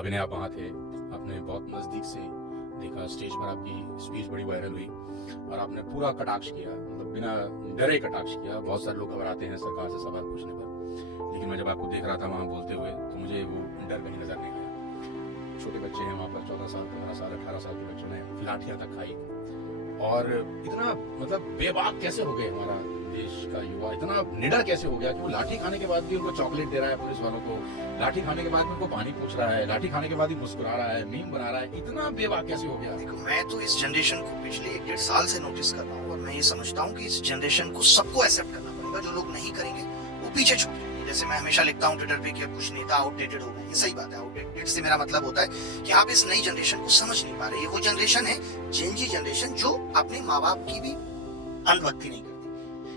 अभिनय आप वहाँ थे, आपने बहुत नज़दीक से देखा, स्टेज पर आपकी स्पीच बड़ी वायरल हुई और आपने पूरा कटाक्ष किया, मतलब बिना डरे कटाक्ष किया। बहुत सारे लोग घबराते हैं सरकार से सवाल पूछने पर, लेकिन मैं जब आपको देख रहा था वहाँ बोलते हुए तो मुझे वो डर कहीं नजर नहीं आया। छोटे बच्चे हैं वहाँ पर, 14 साल 15 साल 18 साल के बच्चों ने लाठियाँ तक खाई, और इतना मतलब बेबाक कैसे हो गए हमारा देश का युवा, इतना निडर कैसे हो गया कि वो लाठी खाने के बाद भी उनको चॉकलेट दे रहा है पुलिस वालों को, लाठी खाने के बाद भी उनको पानी पूछ रहा है, लाठी खाने के बाद ही मुस्कुरा रहा है, मीम बना रहा है। इतना बेबाक कैसे हो गया? देखो, मैं तो इस जनरेशन को पिछले 1-1.5 साल से नोटिस कर रहा हूँ और मैं ये समझता हूँ कि इस जनरेशन को सबको एक्सेप्ट करना पड़ेगा। जो लोग नहीं करेंगे वो पीछे छूट जाएंगे। जैसे मैं हमेशा लिखता हूँ ट्विटर पे कि कुछ नेता आउटडेटेड हो गए, ये सही बात है। आउटडेटेड से मेरा मतलब होता है कि आप इस नई जनरेशन को समझ नहीं पा रहे। ये वो जनरेशन है, जेन जी जनरेशन, जो अपने माँ बाप की भी अंधभक्ति नहीं करती।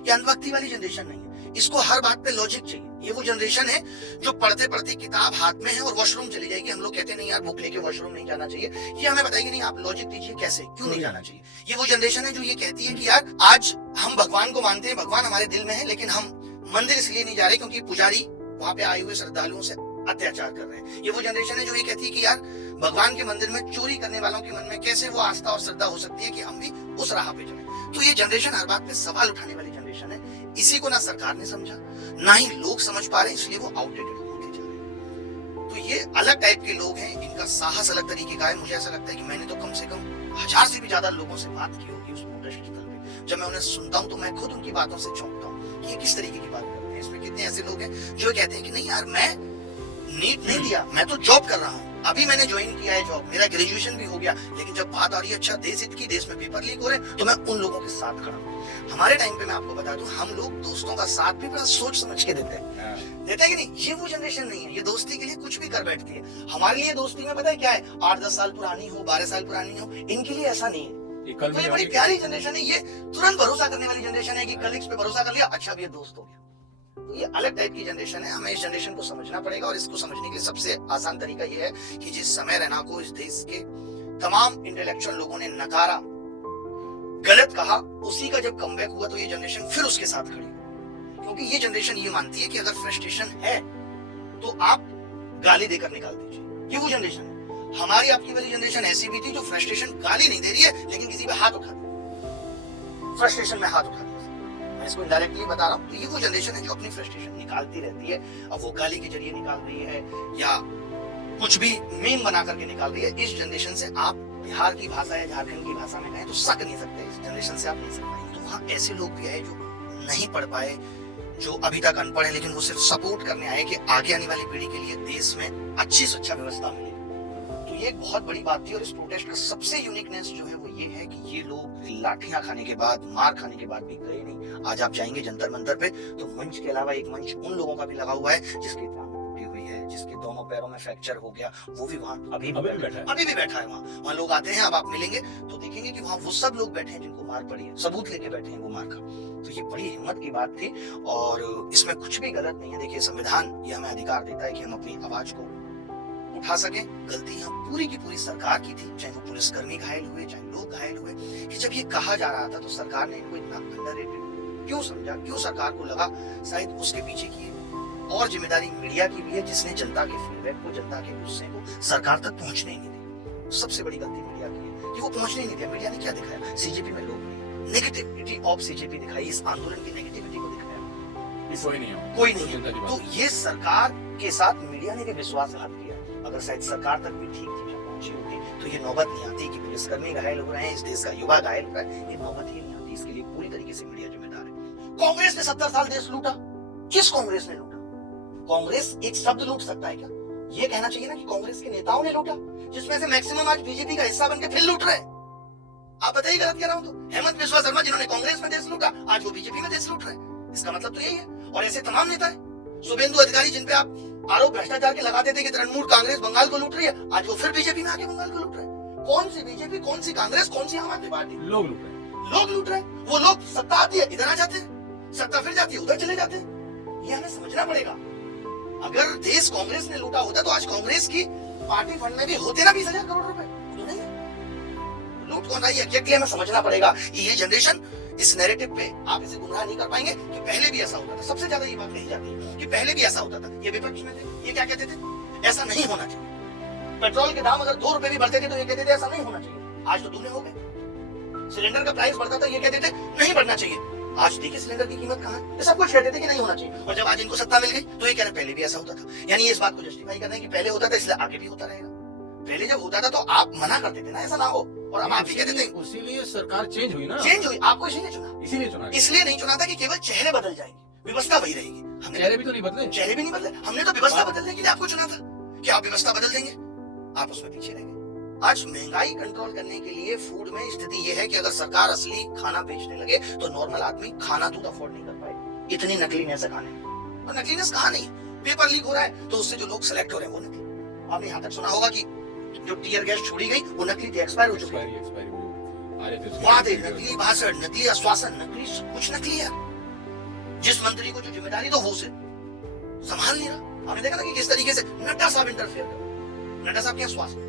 ये अंधभक्ति वाली जनरेशन नहीं है, इसको हर बात पे लॉजिक चाहिए। ये वो जनरेशन है जो पढ़ते पढ़ते किताब हाथ में है और वॉशरूम चली जाएगी। हम लोग कहते नहीं यार बुक लेके वॉशरूम नहीं जाना चाहिए, ये हमें बताएगी नहीं, आप लॉजिक दीजिए कैसे, क्यों नहीं जाना चाहिए। ये वो जनरेशन है जो ये कहती है कि यार आज हम भगवान को मानते हैं, भगवान हमारे दिल में है, लेकिन हम मंदिर इसलिए नहीं जा रहे क्योंकि पुजारी वहां पे आए हुए श्रद्धालुओं से अत्याचार कर रहे हैं। ये वो जनरेशन है जो ये कहती है कि यार भगवान के मंदिर में चोरी करने वालों के मन में कैसे वो आस्था और श्रद्धा हो सकती है कि हम भी उस राह पे चले। तो ये जनरेशन हर बात पे सवाल उठाने वाली जनरेशन है। इसी को ना सरकार ने समझा, ना ही लोग समझ पा रहे हैं, इसलिए वो आउटडेटेड होते जा रहे हैं। तो ये अलग टाइप के लोग हैं, इनका साहस अलग तरीके का है। मुझे ऐसा लगता है कि मैंने तो कम से कम 1000 से भी ज्यादा लोगों से बात की होगी उस प्रोटेस्ट स्थल पे। जब मैं उन्हें सुनता हूँ तो मैं खुद उनकी बातों से चौंकता हूँ कि ये किस तरीके की बात करते हैं। इसमें कितने ऐसे लोग हैं जो कहते हैं कि नहीं यार, मैं नीट नहीं दिया, मैं तो जॉब कर रहा हूँ, अभी मैंने ज्वाइन किया है जॉब, मेरा ग्रेजुएशन भी हो गया, लेकिन जब बात आ रही है अच्छा देश हित की, देश में पेपर लीक हो रहे हैं, तो मैं उन लोगों के साथ खड़ा हूँ। हमारे टाइम पे मैं आपको बता दूं, हम लोग दोस्तों का साथ भी बड़ा सोच समझ के देते हैं कि नहीं। ये वो जनरेशन नहीं है, ये दोस्ती के लिए कुछ भी कर बैठती है। हमारे लिए दोस्ती में पता है क्या है, 8-10 साल पुरानी हो, 12 साल पुरानी हो, इनके लिए ऐसा नहीं है। तो ये बड़ी प्यारी जनरेशन है, ये तुरंत भरोसा करने वाली जनरेशन है कि कल इस पे भरोसा कर लिया, अच्छा भी दोस्त हो गया। तो ये अलग टाइप की जनरेशन है, हमें इस जनरेशन को समझना पड़ेगा। और इसको समझने के लिए सबसे आसान तरीका ये है कि जिस समय रैना को इस देश के तमाम इंटेलेक्चुअल लोगों ने नकारा, गलत कहा, उसी का जब कमबैक हुआ तो ये जनरेशन फिर उसके साथ खड़ी हुई। क्योंकि ये जनरेशन ये मानती है कि अगर फ्रस्ट्रेशन है तो आप गाली देकर निकाल दीजिए। ये वो जनरेशन है। हमारी आपकी वाली जनरेशन ऐसी भी थी जो फ्रस्ट्रेशन गाली नहीं दे रही है, लेकिन किसी पे हाथ उठा दिया, फ्रस्ट्रेशन में हाथ उठा दिया। मैं इसको इनडायरेक्टली बता रहा हूँ। तो ये वो जनरेशन है जो अपनी फ्रस्ट्रेशन निकालती रहती है। अब वो गाली के जरिए निकाल रही है या कुछ भी मीम बना करके निकाल रही है। इस जनरेशन से आप बिहार की भाषा या झारखंड की भाषा में कहें तो सक नहीं सकते, इस जनरेशन से आप नहीं सक पाएंगे। तो वहाँ ऐसे लोग भी आए जो नहीं पढ़ पाए, जो अभी तक अनपढ़ है, लेकिन वो सिर्फ सपोर्ट करने आए कि आगे आने वाली पीढ़ी के लिए देश में अच्छी शिक्षा व्यवस्था मिले। तो ये एक बहुत बड़ी बात थी। और इस प्रोटेस्ट का सबसे यूनिकनेस जो है वो ये है कि ये लोग लाठियां खाने के बाद, मार खाने के बाद भी गए नहीं। आज आप जाएंगे जंतर मंतर पे तो मंच के अलावा एक मंच उन लोगों का भी लगा हुआ है जिसकी टांग टूटी हुई है, जिसके दोनों पैरों में फ्रैक्चर हो गया, वो भी वहाँ अभी भी बैठा है। वहाँ लोग आते हैं, अब आप मिलेंगे तो देखेंगे कि वहाँ वो सब लोग बैठे हैं जिनको मार पड़ी है, सबूत लेके बैठे हैं वो मार का। तो ये बड़ी हिम्मत की बात थी और इसमें कुछ भी गलत नहीं है। देखिए, संविधान ये हमें अधिकार देता है कि हम अपनी आवाज को उठा सके। गलती यहाँ पूरी की पूरी सरकार की थी, चाहे वो पुलिसकर्मी घायल हुए, चाहे लोग घायल हुए। कि जब ये कहा जा रहा था तो सरकार ने इनको इतना अंडररेटेड क्यों समझा, क्यों सरकार को लगा शायद उसके पीछे की और जिम्मेदारी मीडिया की भी है, जिसने जनता के फीडबैक को, जनता के गुस्से को सरकार तक पहुंचने ही नहीं दिया। सबसे बड़ी गलती मीडिया की है कि वो पहुंचने ही नहीं दिया। मीडिया ने क्या दिखाया, सीजेपी में लोग नेगेटिविटी ऑफ सीजेपी दिखाई, इस आंदोलन की नेगेटिविटी को दिखाया। कोई नहीं है। तो ये सरकार के साथ मीडिया ने भी विश्वासघात किया। अगर शायद सरकार तक भी ठीक चीजें पहुंची होती तो ये नौबत नहीं आती कि पुलिसकर्मी घायल हो रहे हैं, इस देश का युवा घायल हो रहा है, ये नौबत ही नहीं आती। इसके लिए पूरी तरीके से मीडिया जिम्मेदार है। कांग्रेस ने 70 साल देश लूटा, किस कांग्रेस ने लूटा? कांग्रेस एक शब्द लूट सकता है क्या? ये कहना चाहिए ना कि कांग्रेस के नेताओं ने लूटा, जिसमें से मैक्सिमम आज बीजेपी का हिस्सा बनकर फिर लूट रहे हैं। आप बताइए गलत कह रहा हूं तो? हेमंत बिस्वा शर्मा जिन्होंने कांग्रेस में देश लूटा, आज वो बीजेपी में देश लूट रहे हैं। इसका मतलब तो यही है। और ऐसे तमाम नेता है, शुभेंदु अधिकारी जिन पे आप आरोप भ्रष्टाचार के लगाते थे कि तृणमूल कांग्रेस बंगाल को लूट रही है, आज वो फिर बीजेपी में आके बंगाल को लूट रहे हैं। कौन सी बीजेपी, कौन सी कांग्रेस, कौन सी आम आदमी पार्टी? लोग लूट रहे हैं। लोग लूट रहे हैं। वो लोग सत्ता आती है इधर आ जाते हैं, सत्ता फिर जाती है उधर चले जाते हैं। ये हमें समझना पड़ेगा। अगर देश कांग्रेस ने लूटा होता तो आज कांग्रेस की पार्टी फंड में भी होते ना 20,000 करोड़ रुपए। लूट कौन रही है एग्जैक्टली हमें समझना पड़ेगा। ये जनरेशन इस नैरेटिव पे आप इसे गुमराह नहीं कर पाएंगे कि पहले भी ऐसा होता था। सबसे ज्यादा ये बात कही जाती है कि पहले भी ऐसा होता था, ये विपक्ष में थे, ये क्या कहते थे, ऐसा नहीं होना चाहिए, पेट्रोल के दाम अगर 2 रुपए भी बढ़ते थे तो ये कहते थे ऐसा नहीं होना चाहिए, आज तो दूने हो गए। सिलेंडर का प्राइस बढ़ता था, ये कहते थे नहीं बढ़ना चाहिए, आज देखिए सिलेंडर की कीमत कहाँ है। ये सब कुछ कहते थे कि नहीं होना चाहिए, और जब आज इनको सत्ता मिल गई तो ये कह रहे पहले भी ऐसा होता था। यानी इस बात को जस्टिफाई कर रहे हैं कि पहले होता था इसलिए आगे भी होता रहेगा। पहले जब होता था तो आप मना करते थे ना ऐसा ना हो, और अब आप ही कहते थे। इसीलिए सरकार चेंज हुई ना, चेंज हुई, आपको इसीलिए चुना, इसलिए नहीं चुना था कि केवल चेहरे बदल जाएंगे, व्यवस्था वही रहेगी। हमने चेहरे भी तो नहीं बदले, चेहरे भी नहीं बदले, हमने तो व्यवस्था बदलने के लिए आपको चुना था कि आप व्यवस्था बदल देंगे, आप उसमें पीछे रहेंगे। आज महंगाई कंट्रोल करने के लिए फूड में स्थिति यह है कि अगर सरकार असली खाना बेचने लगे तो नॉर्मल आदमी खाना दूध अफोर्ड नहीं कर पाएगा, इतनी नकलीनेस है खाने में। और नकलीनेस कहाँ नहीं, पेपर लीक हो रहा है तो उससे जो लोग सेलेक्ट हो रहे हैं वो नकली। आपने यहाँ तक सुना होगा कि जो टीयर गैस छोड़ी गई वो नकली थी, एक्सपायर हो चुकी है, वादे नकली, भाषण नकली, आश्वासन नकली, सब कुछ नकली है। जिस मंत्री को जो जिम्मेदारी तो वो उसे संभाल नहीं रहा। आपने देखा ना कि किस तरीके से नड्डा साहब इंटरफेयर कर, नड्डा साहब क्या स्वास्थ्य,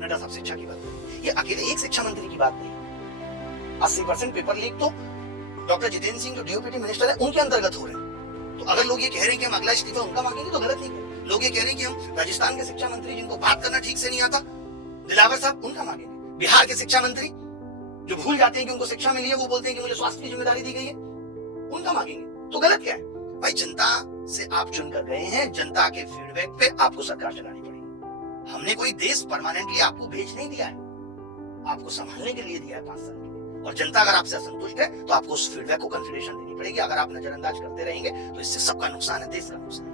नड्डा साहब शिक्षा की बात करें, ये अकेले एक शिक्षा मंत्री की बात नहीं। 80% पेपर लीक तो डॉक्टर जितेंद्र सिंह जो डीओपीटी मिनिस्टर है उनके अंतर्गत हो रहे हैं। तो अगर लोग ये कह रहे हैं कि हम अगला इस्तीफा उनका मांगेंगे तो गलत नहीं है। लोग ये कह रहे हैं कि हम राजस्थान के शिक्षा मंत्री जिनको बात करना ठीक से नहीं आता, दिलावर साहब, उनका मांगेंगे। बिहार के शिक्षा मंत्री जो भूल जाते हैं कि उनको शिक्षा मिली है, वो बोलते हैं कि मुझे स्वास्थ्य की जिम्मेदारी दी गई है, उनका मांगेंगे। तो गलत क्या है भाई? जनता से आप चुनकर गए हैं, जनता के फीडबैक पे आपको सरकार चलानी पड़ेगी। हमने कोई देश परमानेंटली आपको भेज नहीं दिया है, आपको संभालने के लिए दिया है 5 साल के लिए। और जनता अगर आपसे असंतुष्ट है तो आपको उस फीडबैक को कंसिडरेशन देनी पड़ेगी। अगर आप नजरअंदाज करते रहेंगे तो इससे सबका नुकसान है, देश का नुकसान है।